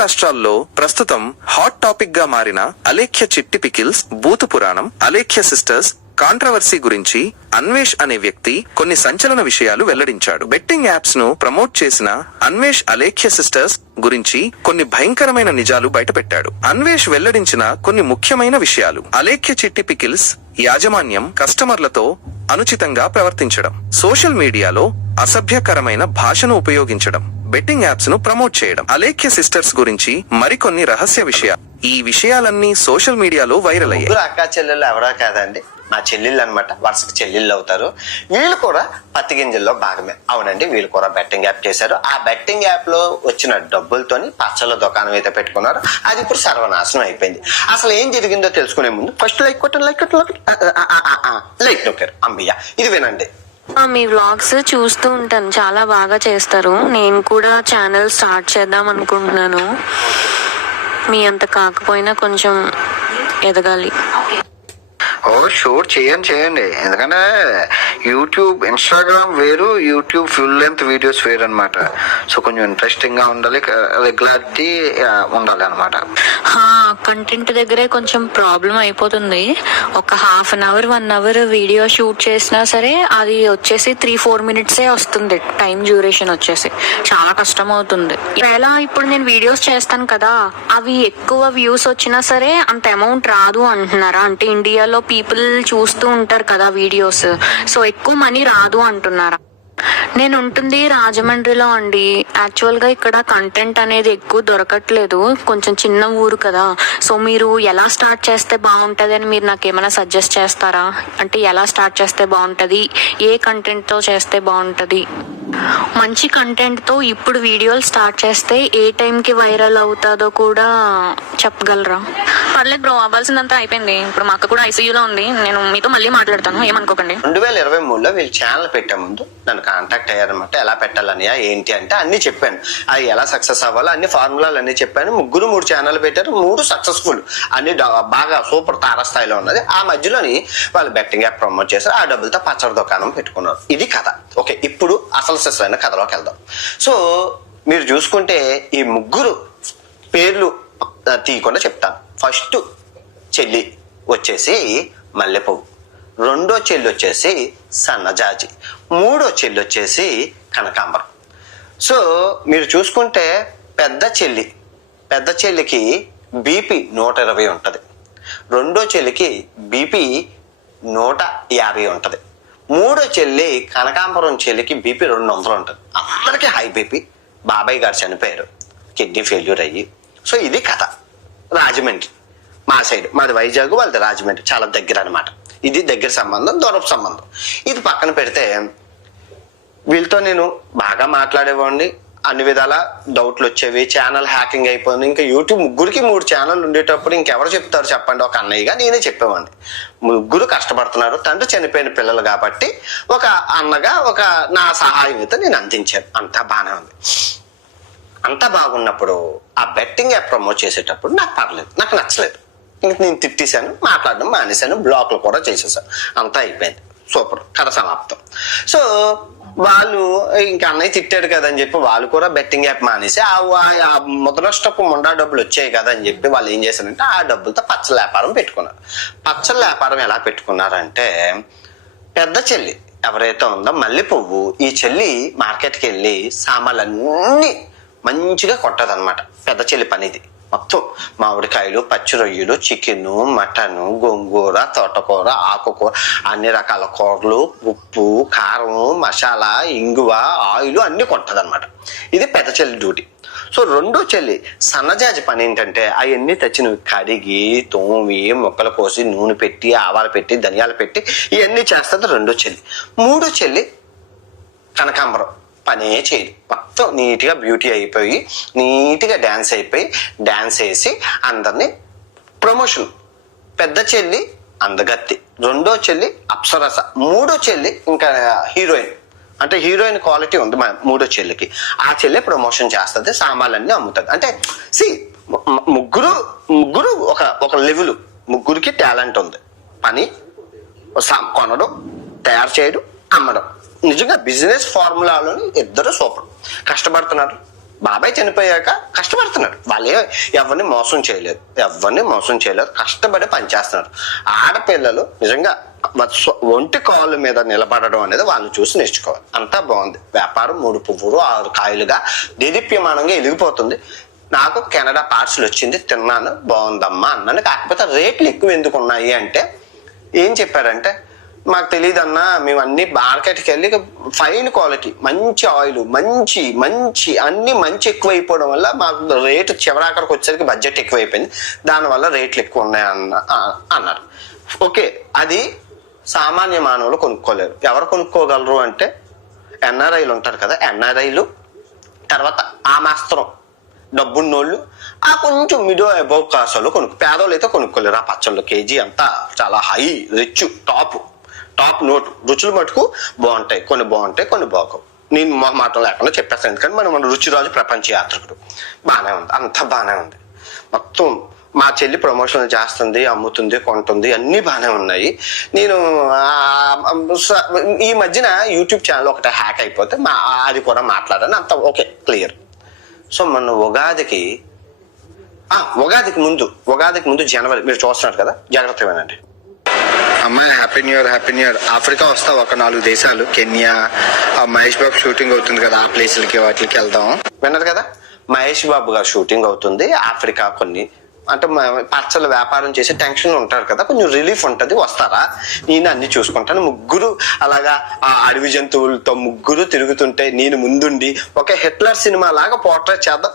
రాష్ట్రాల్లో ప్రస్తుతం హాట్ టాపిక్గా మారిన అలేఖ్య చిట్టి పికిల్స్ బూతు పురాణం అలేఖ్య సిస్టర్స్ కాంట్రవర్సీ గురించి అన్వేష్ అనే వ్యక్తి కొన్ని సంచలన విషయాలు వెల్లడించాడు. బెట్టింగ్ యాప్స్ను ప్రమోట్ చేసిన అన్వేష్ అలేఖ్య సిస్టర్స్ గురించి కొన్ని భయంకరమైన నిజాలు బయటపెట్టాడు. అన్వేష్ వెల్లడించిన కొన్ని ముఖ్యమైన విషయాలు. అలేఖ్య చిట్టి పికిల్స్ యాజమాన్యం కస్టమర్లతో అనుచితంగా ప్రవర్తించడం సోషల్ మీడియాలో అసభ్యకరమైన భాషను ఉపయోగించడం బెట్టింగ్ యాప్స్ను ప్రమోట్ చేయడం. అలేఖ్య సిస్టర్స్ గురించి మరికొన్ని రహస్య విషయాలు ఈ విషయాలన్నీ సోషల్ మీడియాలో వైరల్ అయ్యాయి. అక్కా అక్క చెల్లెళ్ళు ఎవరా కాదండి. నా చెల్లెళ్ళు అనమాట వరుసకి చెల్లెళ్ళు అవుతారు. వీళ్ళు కూడా పత్తి గింజల్లో భాగమే. అవునండి వీళ్ళు కూడా బెట్టింగ్ యాప్ చేశారు. ఆ బెట్టింగ్ యాప్లో వచ్చిన డబ్బులతోని పచ్చళ్ళ దుకాణం అయితే పెట్టుకున్నారు. అది ఇప్పుడు సర్వనాశనం అయిపోయింది. అసలు ఏం జరిగిందో తెలుసుకునే ముందు ఫస్ట్ లైక్ కొట్టండి లైక్ కొట్టండి లైక్ నొక్కారు. అంబియ్య ఇది వినండి. మీ వ్లాగ్స్ చూస్తూ ఉంటాను. చాలా బాగా చేస్తారు. నేను కూడా ఛానల్ స్టార్ట్ చేద్దాం అనుకుంటున్నాను. మీ అంత కాకపోయినా కొంచెం ఎదగాలి. ఓ షూర్ చేయండి చేయండి. ఎందుకంటే యూట్యూబ్ ఇన్స్టాగ్రామ్ వేరు యూట్యూబ్ ఫుల్ లెంత్ వీడియోస్ వేరు అనమాట సో కొంచెం ఇంట్రెస్టింగ్గా ఉండాలి రెగ్యులారిటీ ఉండాలి అనమాట కంటెంట్ దగ్గరే కొంచెం ప్రాబ్లం అయిపోతుంది. ఒక half an hour one hour video shoot చేసినా సరే అది వచ్చేసి త్రీ ఫోర్ మినిట్సే వస్తుంది. టైం డ్యూరేషన్ వచ్చేసి. చాలా కష్టం అవుతుంది ఎలా ఇప్పుడు నేను వీడియోస్ చేస్తాను కదా అవి ఎక్కువ వ్యూస్ వచ్చినా సరే అంత అమౌంట్ రాదు అంటున్నారా? అంటే ఇండియాలో పీపుల్ చూస్తూ ఉంటారు కదా వీడియోస్. సో ఎక్కువ మనీ రాదు అంటున్నారా? నేను ఉంటుంది రాజమండ్రిలో అండి. యాక్చువల్గా ఇక్కడ కంటెంట్ అనేది ఎక్కువ దొరకట్లేదు. కొంచెం చిన్న ఊరు కదా. సో మీరు ఎలా స్టార్ట్ చేస్తే బాగుంటుంది అని మీరు నాకు ఏమైనా సజెస్ట్ చేస్తారా? అంటే ఎలా స్టార్ట్ చేస్తే బాగుంటుంది? ఏ కంటెంట్తో చేస్తే బాగుంటుంది? మంచి కంటెంట్తో ఇప్పుడు వీడియోలు స్టార్ట్ చేస్తే ఏ టైంకి వైరల్ అవుతుందో కూడా చెప్పగలరా? పర్లేదు బ్రో అవ్వాల్సిందంతా అయిపోయింది. ఇప్పుడు మా అక్క కూడా ఐసీయూలో ఉంది. నేను మీతో మళ్ళీ మాట్లాడతాను. ఏమనుకోకండి. రెండు వేల ఇరవై మూడులో వీళ్ళు ఛానల్ పెట్టే ముందు నన్ను కాంటాక్ట్ అయ్యారనమాట ఎలా పెట్టాలని ఏంటి అంటే అన్ని చెప్పాను. అది ఎలా సక్సెస్ అవ్వాలో అన్ని ఫార్ములాలు అన్ని చెప్పాను. ముగ్గురు మూడు ఛానల్ పెట్టారు. మూడు సక్సెస్ఫుల్ అన్ని బాగా సూపర్ తారస్థాయిలో ఉన్నది. ఆ మధ్యలోని వాళ్ళు బెట్టింగ్ యాప్ ప్రమోట్ చేశారు. ఆ డబ్బులతో పచ్చడి దుకాణం పెట్టుకున్నారు. ఇది కథ. ఓకే ఇప్పుడు అసలు సిసలైన కథలోకి వెళ్దాం. సో మీరు చూసుకుంటే ఈ ముగ్గురు పేర్లు తీయకుండా చెప్తాను. ఫస్ట్ చెల్లి వచ్చేసి మల్లెపువ్వు రెండో చెల్లి వచ్చేసి సన్నజాజి మూడో చెల్లి వచ్చేసి కనకాంబరం. సో మీరు చూసుకుంటే పెద్ద చెల్లి పెద్ద చెల్లికి బీపీ నూట ఇరవై ఉంటుంది. రెండో చెల్లికి బీపీ నూట యాభై ఉంటుంది. మూడో చెల్లి కనకాంబరం చెల్లికి బీపీ రెండు వందలు ఉంటుంది. అందరికీ హై బీపీ. బాబాయ్ గారు చనిపోయారు. కిడ్నీ ఫెయిల్యూర్ అయ్యి. సో ఇది కథ. రాజమండ్రి. మా సైడ్ మాది వైజాగ్ వాళ్ళది రాజమండ్రి. చాలా దగ్గర అనమాట ఇది దగ్గర సంబంధం దూరపు సంబంధం. ఇది పక్కన పెడితే వీళ్ళతో నేను బాగా మాట్లాడేవాడిని. అన్ని విధాల డౌట్లు వచ్చేవి ఛానల్ హ్యాకింగ్ అయిపోయింది. ఇంకా యూట్యూబ్ ముగ్గురికి మూడు ఛానల్ ఉండేటప్పుడు ఇంకెవరు చెప్తారు చెప్పండి? ఒక అన్నయ్యగా నేనే చెప్పేవాడిని. ముగ్గురు కష్టపడుతున్నారు. తండ్రి చనిపోయిన పిల్లలు కాబట్టి ఒక అన్నగా ఒక నా సహాయం అయితే నేను అందించాను. అంతా బాగానే ఉంది. అంతా బాగున్నప్పుడు ఆ బెట్టింగ్ యాప్ ప్రమోట్ చేసేటప్పుడు నాకు పర్లేదు. నాకు నచ్చలేదు. ఇంక నేను తిట్టేశాను మాట్లాడడం మానేశాను బ్లాక్లు కూడా చేసేసాను అంతా అయిపోయింది. సూపర్. కథ సమాప్తం. సో వాళ్ళు ఇంకా అన్నయ్య తిట్టాడు కదా అని చెప్పి వాళ్ళు కూడా బెట్టింగ్ యాప్ మానేసి ఆ ఆ- ముద్రష్టపు ముండా డబ్బులు వచ్చాయి కదా అని చెప్పి వాళ్ళు ఏం చేశారంటే ఆ డబ్బులతో పచ్చల వ్యాపారం పెట్టుకున్నారు. పచ్చల వ్యాపారం ఎలా పెట్టుకున్నారంటే పెద్ద చెల్లి ఎవరైతే ఉందో మల్లె పువ్వు ఈ చెల్లి మార్కెట్కి వెళ్ళి సామాన్లన్నీ మంచిగా కొట్టదనమాట పెద్ద చెల్లి పనిది. మొత్తం మామిడికాయలు పచ్చి రొయ్యలు చికెన్ మటన్ గోంగూర తోటకూర ఆకుకూర అన్ని రకాల కూరలు ఉప్పు కారం మసాలా ఇంగువ ఆయిల్ అన్నీ కొంటుంది అనమాట ఇది పెద్ద చెల్లి డ్యూటీ. సో రెండో చెల్లి సన్నజాజి పని ఏంటంటే అవన్నీ తెచ్చినవి కడిగి తోమి మొక్కలు కోసి నూనె పెట్టి ఆవాలు పెట్టి ధనియాలు పెట్టి ఇవన్నీ చేస్తుంది రెండో చెల్లి. మూడో చెల్లి కనకాంబరం. పనే చేయదు. మొత్తం నీట్గా బ్యూటీ అయిపోయి నీట్గా డ్యాన్స్ అయిపోయి డ్యాన్స్ వేసి అందరినీ ప్రమోషన్. పెద్ద చెల్లి అందగత్తి. రెండో చెల్లి అప్సరస. మూడో చెల్లి ఇంకా హీరోయిన్. అంటే హీరోయిన్ క్వాలిటీ ఉంది మా మూడో చెల్లికి. ఆ చెల్లి ప్రమోషన్ చేస్తుంది సామాన్లన్నీ అమ్ముతుంది. అంటే సి ముగ్గురు ముగ్గురు ఒక ఒక లెవెల్. ముగ్గురికి టాలెంట్ ఉంది. పని కొనడం తయారు చేయడం అమ్మడం. నిజంగా బిజినెస్ ఫార్ములాలోని ఇద్దరు సూపర్. కష్టపడుతున్నారు. బాబాయ్ చనిపోయాక కష్టపడుతున్నారు వాళ్ళే ఎవరిని మోసం చేయలేదు. ఎవరిని మోసం చేయలేదు. కష్టపడి పనిచేస్తున్నారు. ఆడపిల్లలు నిజంగా ఒంటి కాళ్ళ మీద నిలబడడం అనేది వాళ్ళని చూసి నేర్చుకోవాలి. అంతా బాగుంది. వ్యాపారం మూడు పువ్వులు ఆరు కాయలుగా దేదీప్యమానంగా వెలిగిపోతుంది నాకు కెనడా పార్సల్ వచ్చింది. తిన్నాను. బాగుందమ్మా అన్నాను. కాకపోతే రేట్లు ఎక్కువ ఎందుకు ఉన్నాయి అంటే ఏం చెప్పారంటే మాకు తెలియదు అన్నా మేము అన్ని మార్కెట్కి వెళ్ళి ఫైన్ క్వాలిటీ మంచి ఆయిల్ మంచి మంచి అన్ని మంచి ఎక్కువ అయిపోవడం వల్ల మాకు రేటు చివరాకరకు వచ్చేసరికి బడ్జెట్ ఎక్కువ అయిపోయింది దానివల్ల రేట్లు ఎక్కువ ఉన్నాయి అన్న అన్నారు. ఓకే అది సామాన్య మానవులు కొనుక్కోలేరు. ఎవరు కొనుక్కోగలరు అంటే ఎన్ఆర్ఐలు ఉంటారు కదా ఎన్ఆర్ఐలు. తర్వాత ఆ మాస్త్రం డబ్బున్నోళ్ళు ఆ కొంచెం మిడో అబౌవ్ క్లాస్ వాళ్ళు కొనుక్కు పేదోళ్ళు అయితే కొనుక్కోలేరు. ఆ పచ్చళ్ళు కేజీ అంతా చాలా high rich top top note రుచులు మటుకు బాగుంటాయి. కొన్ని బాగుంటాయి కొన్ని బాగోవు. నేను మా మాట లేకుండా చెప్పేస్తాను ఎందుకంటే మనం మన రుచిరాజు ప్రపంచ యాత్రికుడు. బాగానే ఉంది. అంతా బాగానే ఉంది. మొత్తం మా చెల్లి ప్రమోషన్లు చేస్తుంది అమ్ముతుంది కొంటుంది. అన్నీ బాగానే ఉన్నాయి. నేను స- ఈ మధ్యన యూట్యూబ్ ఛానల్ ఒకటి హ్యాక్ అయిపోతే మా అది కూడా మాట్లాడాను. అంత ఓకే క్లియర్ సో మొన్న ఉగాదికి ఉగాదికి ముందు ఉగాదికి ముందు జనవరి మీరు చూస్తున్నారు కదా? జాగ్రత్త వినండి. అమ్మాయి happy new year happy new year Africa వస్తా ఒక నాలుగు దేశాలు. కెన్యా ఆ మహేష్ బాబు షూటింగ్ అవుతుంది కదా ఆ ప్లేసులకి వాటికి వెళ్దాం. విన్నారు కదా? మహేష్ బాబు గారు షూటింగ్ అవుతుంది ఆఫ్రికా కొన్ని. అంటే పచ్చలు వ్యాపారం చేసి టెన్షన్ ఉంటారు కదా కొంచెం రిలీఫ్ ఉంటుంది వస్తారా? నేను అన్ని చూసుకుంటాను. ముగ్గురు అలాగా ఆ అడవి జంతువులతో ముగ్గురు తిరుగుతుంటే నేను ముందుండి ఒక హిట్లర్ సినిమా లాగా పోర్ట్రేట్ చేద్దాం.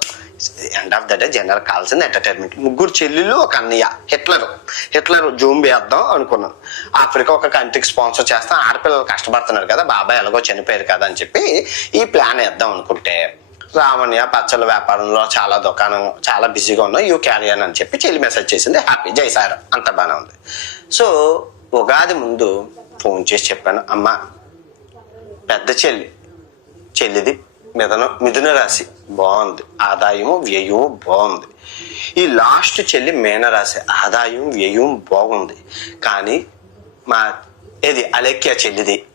End of the day general కావాల్సింది ఎంటర్టైన్మెంట్ ముగ్గురు చెల్లెళ్ళు ఒక అన్నయ్య. హిట్లర్ హిట్లర్ జూమ్ వేద్దాం అనుకున్నాను ఆఫ్రికా ఒక కంట్రీకి స్పాన్సర్ చేస్తాం ఆడపిల్లలు కష్టపడుతున్నారు కదా బాబాయ్ ఎలాగో చనిపోయారు కదా అని చెప్పి ఈ ప్లాన్ వేద్దాం అనుకుంటే రామణ్య పచ్చల వ్యాపారంలో చాలా దుకాణం చాలా బిజీగా ఉన్నాయి యూ క్యారియన్ అని చెప్పి చెల్లి మెసేజ్ చేసింది. హ్యాపీ జై సార్ అంత బాగానే ఉంది. సో ఉగాది ముందు ఫోన్ చేసి చెప్పాను. అమ్మ పెద్ద చెల్లి. చెల్లిది మిథనం మిథున రాశి. బాగుంది. ఆదాయము వ్యయము బాగుంది. ఈ లాస్ట్ చెల్లి మేనరాశి ఆదాయం వ్యయం బాగుంది. కానీ మా ఏది? అలెక్య చెల్లిది.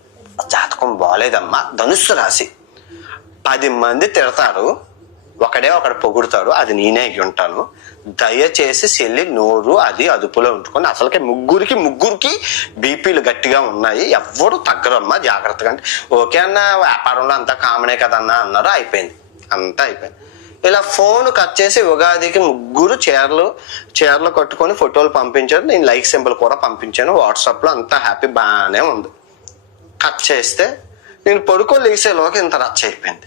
జాతకం బాగలేదమ్మా ధనుస్సు రాశి. పది మంది తిడతారు. ఒకడే ఒకడు పొగుడుతాడు. అది నేనే అయి ఉంటాను. దయచేసి చెల్లి నోరు అది అదుపులో ఉంచుకొని అసలుకి ముగ్గురికి ముగ్గురికి బీపీలు గట్టిగా ఉన్నాయి. ఎవ్వరు తగ్గరమ్మా జాగ్రత్తగా అంటే ఓకే అన్న వ్యాపారంలో అంతా కామనే కదన్నా అన్నారు అయిపోయింది. అంతా అయిపోయింది. ఇలా ఫోన్ కట్ చేసి ఉగాదికి ముగ్గురు చీరలు చీరలు కట్టుకొని ఫోటోలు పంపించారు. నేను లైక్ సింబల్ కూడా పంపించాను. వాట్సాప్లో అంతా హ్యాపీ బాగానే ఉంది. కట్ చేస్తే నేను పడుకో లేసేలోకి ఇంత రచ్చ అయిపోయింది.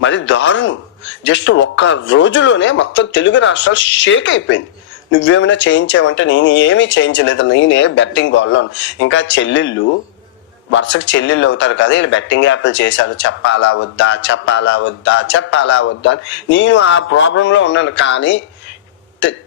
మరి దారుణం. జస్ట్ ఒక్క రోజులోనే మొత్తం తెలుగు రాష్ట్రాలు షేక్ అయిపోయింది. నువ్వేమైనా చేయించావంటే నేను ఏమీ చేయించలేదు. నేనే బెట్టింగ్ గోల్లో ఇంకా చెల్లెళ్ళు వరుసకు చెల్లెళ్ళు అవుతారు కదా వీళ్ళు బెట్టింగ్ యాప్లు చేశారు. చెప్పాలా వద్దా చెప్పాలా వద్దా చెప్పాలా వద్దా అని. నేను ఆ ప్రాబ్లంలో ఉన్నాను. కానీ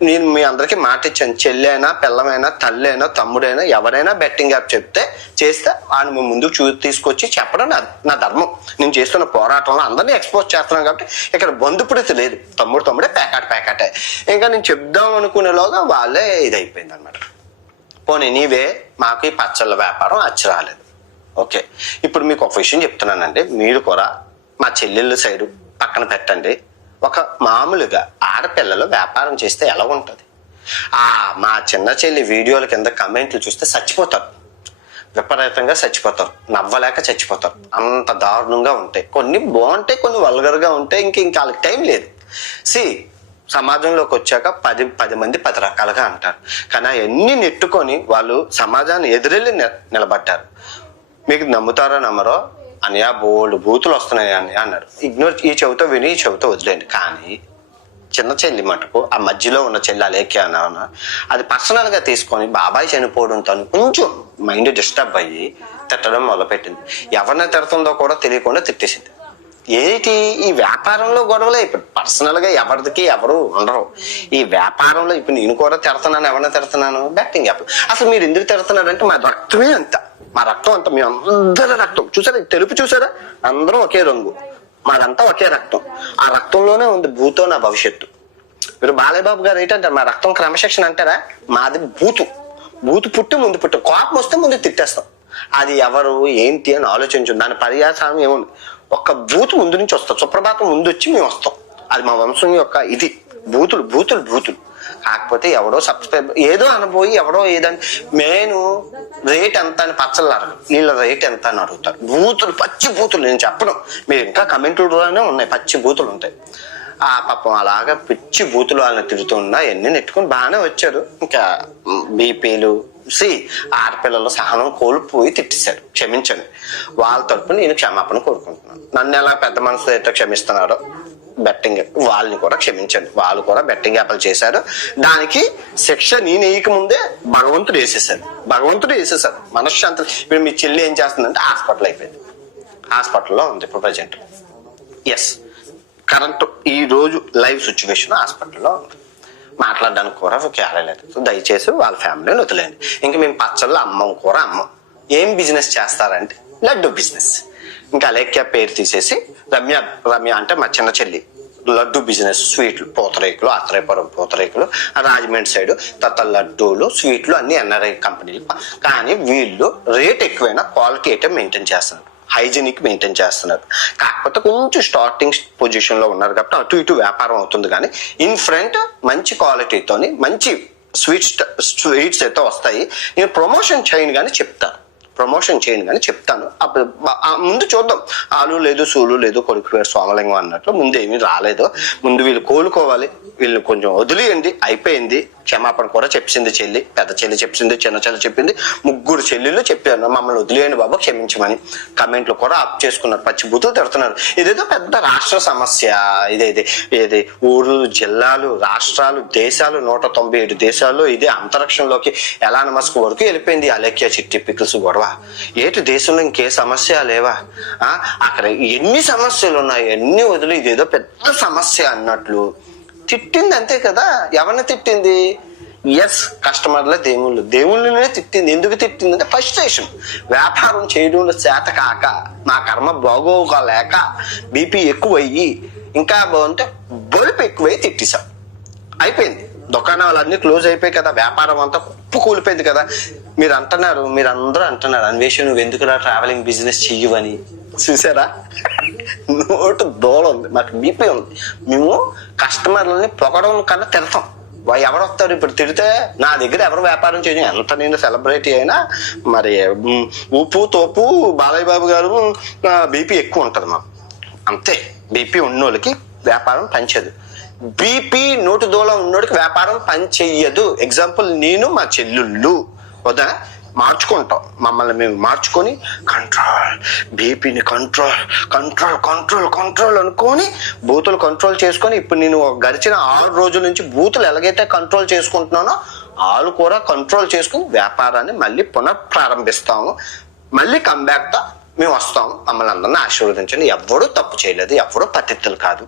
నేను మీ అందరికీ మాట ఇచ్చాను. చెల్లైనా పిల్లమైనా తల్లైనా తమ్ముడైనా ఎవరైనా బెట్టింగ్ యాప్ చెప్తే చేస్తే ఆయన మీ ముందుకు చూ తీసుకొచ్చి చెప్పడం నా నా ధర్మం. నేను చేస్తున్న పోరాటంలో అందరినీ ఎక్స్పోజ్ చేస్తున్నాను కాబట్టి ఇక్కడ బంధుపుడితి లేదు. తమ్ముడు తమ్ముడే ప్యాకెట్ ప్యాకెటే. ఇంకా నేను చెప్దాం అనుకునేలోగా వాళ్ళే ఇది అయిపోయింది అనమాట పోనీ నీవే మాకు ఈ పచ్చళ్ళ వ్యాపారం అచ్చి రాలేదు. ఓకే. ఇప్పుడు మీకు ఒక విషయం చెప్తున్నానండి. మీరు కూడా మా చెల్లెళ్ళ సైడు పక్కన పెట్టండి. ఒక మామూలుగా ఆడపిల్లలు వ్యాపారం చేస్తే ఎలా ఉంటుంది? ఆ మా చిన్న చెల్లి వీడియోల కింద కమెంట్లు చూస్తే చచ్చిపోతారు. విపరీతంగా చచ్చిపోతారు. నవ్వలేక చచ్చిపోతారు. అంత దారుణంగా ఉంటాయి. కొన్ని బాగుంటాయి కొన్ని వల్గర్గా ఉంటాయి. ఇంక ఇంకా వాళ్ళకి టైం లేదు. సి సమాజంలోకి వచ్చాక పది పది మంది పది రకాలుగా అంటారు. కానీ అవన్నీ నెట్టుకొని వాళ్ళు సమాజాన్ని ఎదురెళ్ళి ని- నిలబడ్డారు. మీకు నమ్ముతారో నమ్మరో అనియా బోల్డ్ బూతులు వస్తున్నాయి అని అన్నాడు. ఇగ్నోర్ ఈ చెవితో విని ఈ చెవితో వదిలేండి. కానీ చిన్న చెల్లి మటుకు ఆ మధ్యలో ఉన్న చెల్లి అలేఖ్య అన్న అది పర్సనల్గా తీసుకొని బాబాయ్ చనిపోవడంతో కొంచెం మైండ్ డిస్టర్బ్ అయ్యి తిట్టడం మొదలుపెట్టింది. ఎవరిని తిడుతుందో కూడా తెలియకుండా తిట్టేసింది. ఏంటి ఈ వ్యాపారంలో గొడవలే? ఇప్పుడు పర్సనల్గా ఎవరిదికి ఎవరికి ఎవరు ఉండరు. ఈ వ్యాపారంలో ఇప్పుడు నేను కూడా తిడుతున్నాను ఎవరిని తిడుతున్నాను బ్యాటింగ్ యాప్ అసలు మీరు ఎందుకు తిడుతున్నారంటే మా రక్తమే అంత. మా రక్తం అంత మీ అందరి రక్తం. చూసారా? తెలుపు చూసారా? అందరం ఒకే రంగు. మాదంతా ఒకే రక్తం. ఆ రక్తంలోనే ఉంది భూతో నా భవిష్యత్తు. మీరు బాలయ్యబాబు గారు ఏంటంటారు? మా రక్తం క్రమశిక్షణ అంటారా? మాది భూతు. భూతు పుట్టి ముందు పుట్టి. కోపం వస్తే ముందు తిట్టేస్తాం. అది ఎవరు ఏంటి అని ఆలోచించు. దాని పర్యాసం ఏముంది? ఒక్క భూతు ముందు నుంచి వస్తాం. సుప్రభాతం ముందు వచ్చి మేము వస్తాం. అది మా వంశం యొక్క ఇది. భూతులు భూతులు భూతులు. కాకపోతే ఎవడో సబ్స్క్రైబ్ ఏదో అనబోయి ఎవడో ఏదని నేను రేట్ ఎంత అని పచ్చళ్ళు నీళ్ళ వీళ్ళ రేట్ ఎంత అని అడుగుతారు. బూతులు పచ్చి బూతులు నేను చెప్పను. మీరు ఇంకా కమెంట్లోనే ఉన్నాయి. పచ్చి బూతులు ఉంటాయి. ఆ పాపం అలాగా పిచ్చి బూతులు వాళ్ళని తిడుతున్నా ఎన్ని నెట్టుకుని బాగానే వచ్చారు. ఇంకా బీపీలు సి ఆడపిల్లలు సహనం కోల్పోయి తిట్టేశారు. క్షమించండి. వాళ్ళ తరపున నేను క్షమాపణ కోరుకుంటున్నాను. నన్ను ఎలా పెద్ద మనసు ఎట్లా క్షమిస్తున్నారో? బెట్టింగ్ వాళ్ళని కూడా క్షమించండి. వాళ్ళు కూడా బెట్టింగ్ యాప్లు చేశారు. దానికి శిక్ష నేను వేయక ముందే భగవంతుడు వేసేసాడు భగవంతుడు వేసేసాడు మనశ్శాంతి. ఇప్పుడు మీ చెల్లి ఏం చేస్తుందంటే హాస్పిటల్ అయిపోయింది. హాస్పిటల్లో ఉంది ఇప్పుడు ప్రజెంట్. ఎస్ కరెంట్ ఈ రోజు లైవ్ సిచ్యువేషన్ హాస్పిటల్లో ఉంది. మాట్లాడడానికి కూడా క్యారలేదు సో దయచేసి వాళ్ళ ఫ్యామిలీని వదిలేండి ఇంకా మేము పచ్చళ్ళు అమ్మం కూర అమ్మం. ఏం బిజినెస్ చేస్తారంటే లడ్డు బిజినెస్. ఇంకా అలేఖ్య పేరు తీసేసి రమ్య రమ్య అంటే మా చిన్న చెల్లి. లడ్డు బిజినెస్ స్వీట్లు పూతరేకులు ఆత్రేయపురం పూతరేకులు రాజమండ్రి సైడ్ తత లడ్డూలు స్వీట్లు అన్ని ఎన్ఆర్ఐ కంపెనీలు. కానీ వీళ్ళు రేట్ ఎక్కువైనా క్వాలిటీ అయితే మెయింటైన్ చేస్తున్నారు. హైజీనిక్ మెయింటైన్ చేస్తున్నారు. కాకపోతే కొంచెం స్టార్టింగ్ పొజిషన్లో ఉన్నారు కాబట్టి అటు ఇటు వ్యాపారం అవుతుంది కానీ ఇన్ ఫ్రంట్ మంచి క్వాలిటీతోని మంచి స్వీట్స్ స్వీట్స్ అయితే వస్తాయి. నేను ప్రమోషన్ చేయను కానీ చెప్తాను. ప్రమోషన్ చేయండి కానీ చెప్తాను. అప్పుడు ముందు చూద్దాం. ఆలు లేదు సూలు లేదు కొడుకు పేరు సోమలింగం అన్నట్లు ముందు ఏమీ రాలేదు. ముందు వీళ్ళు కోలుకోవాలి. వీళ్ళు కొంచెం వదిలేయండి అయిపోయింది. క్షమాపణ కూడా చెప్పింది చెల్లి పెద్ద చెల్లి చెప్పింది చిన్న చెల్లి చెప్పింది ముగ్గురు చెల్లెళ్ళు చెప్పారు. మమ్మల్ని వదిలేయండి బాబు క్షమించమని కమెంట్లు కూడా ఆప్ చేసుకున్నారు పచ్చి బూతులు తిడుతున్నారు. ఇదేదో పెద్ద రాష్ట్ర సమస్య. ఇదేది ఇది ఊర్లు జిల్లాలు రాష్ట్రాలు దేశాలు నూట తొంభై ఏడు దేశాల్లో ఇదే అంతరిక్షంలోకి ఎలా మస్క్ వరకు వెళ్ళిపోయింది. అలేఖ్య చిట్టి పికిల్స్ గొడవ. ఏటి దేశంలో ఇంకే సమస్య లేవా? అక్కడ ఎన్ని సమస్యలు ఉన్నాయి? ఎన్ని వదిలి ఇదేదో పెద్ద సమస్య అన్నట్లు. తిట్టింది అంతే కదా? ఎవరిని తిట్టింది? ఎస్ కస్టమర్ల దేవుళ్ళు. దేవుళ్ళనే తిట్టింది. ఎందుకు తిట్టింది అంటే ఫస్ట్రేషన్ వ్యాపారం చేయడంలో చేత కాక నా కర్మ బాగోగలేక బీపీ ఎక్కువయ్యి ఇంకా బాగుంటే బలుపు ఎక్కువై తిట్టేశాం. అయిపోయింది. దుకాణాలు అన్ని క్లోజ్ అయిపోయి కదా వ్యాపారం అంతా కుప్పు కూలిపోయింది కదా. మీరు అంటున్నారు మీరు అందరూ అంటున్నారు అన్వేషణ నువ్వు ఎందుకురా ట్రావెలింగ్ బిజినెస్ చెయ్యవని. చూసారా? నోటు దోళ ఉంది మాకు బీపీ ఉంది. మేము కస్టమర్లని పొగడం కన్నా తిడతాం. ఎవరు వస్తారు? ఇప్పుడు తిడితే నా దగ్గర ఎవరు వ్యాపారం చేయడం ఎంత నేను సెలబ్రిటీ అయినా మరి ఉప్పు తోపు బాలయ్య బాబు గారు బీపీ ఎక్కువ ఉంటుంది మాకు. అంతే బీపీ ఉన్నోళ్ళకి వ్యాపారం పంచదు బీపీ నోటు దూలం ఉన్నోడికి వ్యాపారం పని చెయ్యదు. ఎగ్జాంపుల్ నేను మా చెల్లుళ్ళు. వదా మార్చుకుంటాం. మమ్మల్ని మేము మార్చుకొని కంట్రోల్ బీపీని కంట్రోల్ కంట్రోల్ కంట్రోల్ కంట్రోల్ అనుకొని బూతులు కంట్రోల్ చేసుకొని ఇప్పుడు నేను గడిచిన ఆరు రోజుల నుంచి బూతులు ఎలాగైతే కంట్రోల్ చేసుకుంటున్నానో వాళ్ళు కూడా కంట్రోల్ చేసుకుని వ్యాపారాన్ని మళ్ళీ పునః ప్రారంభిస్తాము మళ్ళీ కంబ్యాక్తో మేము వస్తాము. మమ్మల్ని అందరిని ఆశీర్వదించండి. ఎవ్వడూ తప్పు చేయలేదు. ఎవ్వడూ పతిత్తులు కాదు.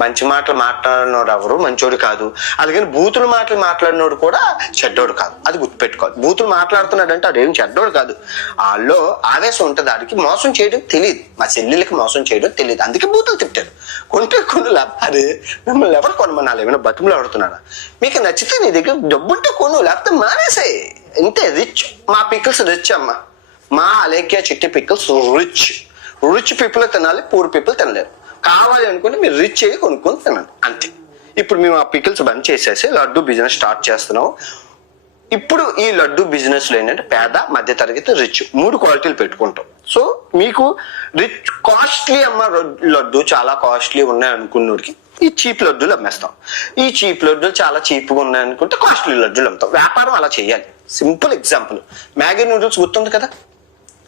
మంచి మాటలు మాట్లాడినోడు ఎవరు? మంచోడు కాదు. అలాగని బూతులు మాటలు మాట్లాడినోడు కూడా చెడ్డోడు కాదు. అది గుర్తుపెట్టుకోవాలి. బూతులు మాట్లాడుతున్నాడు అంటే అదేం చెడ్డోడు కాదు. వాళ్ళు ఆవేశం ఉంటుంది ఆడికి. మోసం చేయడం తెలియదు మా చెల్లెలకి మోసం చేయడం తెలియదు అందుకే బూతులు తిట్టారు కొంటే కొన్ని అరే మిమ్మల్ని ఎవరు కొనమన్నారు ఏమైనా బతుకులు ఆడుతున్నారా? మీకు నచ్చితే నీ దగ్గర డబ్బుంటే కొను లేకపోతే మానేసే. ఇంతే రిచ్. మా పికిల్స్ రిచ్ అమ్మా. మా Alekhya Chitti pickles rich. Rich people తినాలి పూర్ పీపుల్ తినలేరు. కావాలి అనుకుంటే మీరు రిచ్ అయ్యి కొనుక్కొని తినండి. అంతే. ఇప్పుడు మేము ఆ పికిల్స్ బంద్ చేసేసి లడ్డు బిజినెస్ స్టార్ట్ చేస్తున్నాం ఇప్పుడు ఈ లడ్డు బిజినెస్లో ఏంటంటే పేద మధ్య తరగతి రిచ్ మూడు క్వాలిటీలు పెట్టుకుంటాం. సో మీకు రిచ్ కాస్ట్లీ అమ్మ లడ్డు చాలా కాస్ట్లీ ఉన్నాయి అనుకున్నోడికి ఈ చీప్ లడ్డూలు అమ్మేస్తాం. ఈ చీప్ లడ్డూలు చాలా చీప్గా ఉన్నాయి అనుకుంటే కాస్ట్లీ లడ్డూలు అమ్ముతాం. వ్యాపారం అలా చేయాలి. Simple example. మ్యాగీ నూడిల్స్ గుర్తుంది కదా?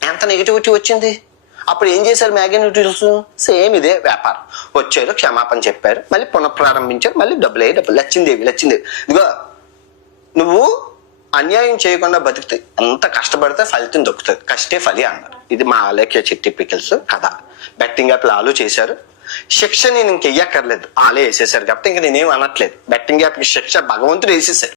ఎంత నెగిటివిటీ వచ్చింది? అప్పుడు ఏం చేశారు మ్యాగీ నూడిల్స్ సేమ్ ఇదే వ్యాపారం. వచ్చారు క్షమాపణ చెప్పారు మళ్ళీ పునఃప్రారంభించారు మళ్ళీ డబ్బులు అయ్యి డబ్బులు లచ్చిందేవి లచ్చిందేవి. ఇదిగో నువ్వు అన్యాయం చేయకుండా బతికితే ఎంత కష్టపడితే ఫలితం దొక్కుతుంది కష్టే ఫలి అన్నారు. ఇది మా ఆలేఖ్య చిట్టి పికిల్స్ కథ. బెట్టింగ్ యాప్లు ఆలు చేశారు. శిక్ష నేను ఇంకెయ్యక్కర్లేదు ఆలే వేసేసారు కాబట్టి ఇంక నేనేం అనట్లేదు. బెట్టింగ్ యాప్కి శిక్ష భగవంతుడు వేసేసారు